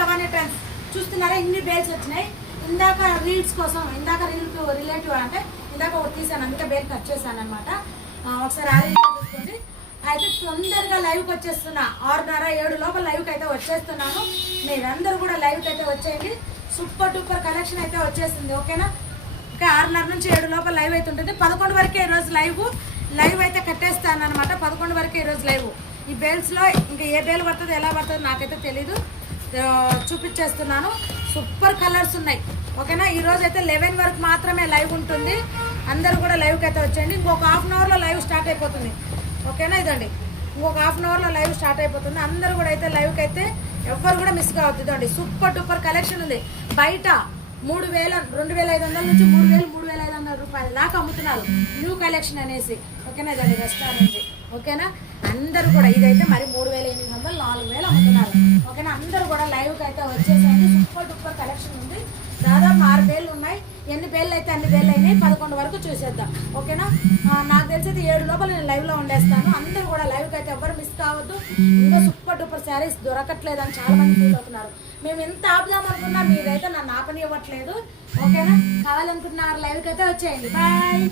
Bhavani trends చూస్తున్నారా, ఇన్ని bales వచ్చినాయి. ఇందాక రీల్స్ కోసం, ఇందాక రిలేటివ్ అంటే ఇందాక ఒకటి తీసాను, అందుకే బేల్ కట్ చేశాను అనమాట. ఒకసారి ఆ రీల్ చూసుకోండి. అయితే తొందరగా లైవ్కి వచ్చేస్తున్నా, 6:30 7 లోపల లైవ్కి అయితే వచ్చేస్తున్నాను. మీరందరూ కూడా లైవ్కి అయితే వచ్చేయండి. సూపర్ డూపర్ కలెక్షన్ అయితే వచ్చేసింది, ఓకేనా. ఇంకా 6:30 నుంచి 7 లోపల లైవ్ అయితే ఉంటుంది. 11 వరకే ఈరోజు లైవ్ అయితే కట్టేస్తాను అనమాట. 11 వరకే ఈరోజు లైవ్. ఈ బేల్స్లో ఇంకా ఏ బేల్ పడుతుంది, ఎలా పడుతుంది నాకైతే తెలీదు, చూపించేస్తున్నాను. సూపర్ కలర్స్ ఉన్నాయి, ఓకేనా. ఈరోజు అయితే 11 వరకు మాత్రమే లైవ్ ఉంటుంది. అందరూ కూడా లైవ్కి అయితే వచ్చేయండి. ఇంకొక హాఫ్ అన్ అవర్లో లైవ్ స్టార్ట్ అయిపోతుంది, ఓకేనా. ఇదండి ఇంకొక హాఫ్ అన్ అవర్లో లైవ్ స్టార్ట్ అయిపోతుంది. అందరూ కూడా అయితే లైవ్కి అయితే ఎవ్వరు కూడా మిస్ కావద్దు. ఇదండి సూపర్ డూపర్ కలెక్షన్ ఉంది. బయట 3,000 2,500 నుంచి 3,000 3,500 రూపాయల దాకా అమ్ముతున్నారు న్యూ కలెక్షన్ అనేసి, ఓకేనా. ఇదండి రెస్టారెంట్, ఓకేనా. అందరూ కూడా ఇదైతే మరి 3,800 4,000 అమ్ముతున్నారు, ఓకేనా. అందరూ కూడా లైవ్కి అయితే వచ్చేసేయండి. సూపర్ డూపర్ కలెక్షన్ ఉంది. దాదాపు 6 బేళ్ళు ఉన్నాయి. ఎన్ని బేళ్ళు అయితే అన్ని బేళ్ళు అయినాయి. 11 వరకు చూసేద్దాం, ఓకేనా. నాకు తెలిసి 7 లోపల నేను లైవ్లో ఉండేస్తాను. అందరూ కూడా లైవ్కి అయితే ఎవరు మిస్ కావద్దు. ఇంకా సూపర్ డూపర్ శారీస్ దొరకట్లేదని చాలా మంది ఫీల్ అవుతున్నారు. మేము ఎంత ఆపుదామనుకున్నా మీరైతే నన్ను ఆపనివ్వట్లేదు, ఓకేనా. కావాలనుకుంటున్నారు లైవ్కి అయితే వచ్చేయండి. బాయ్.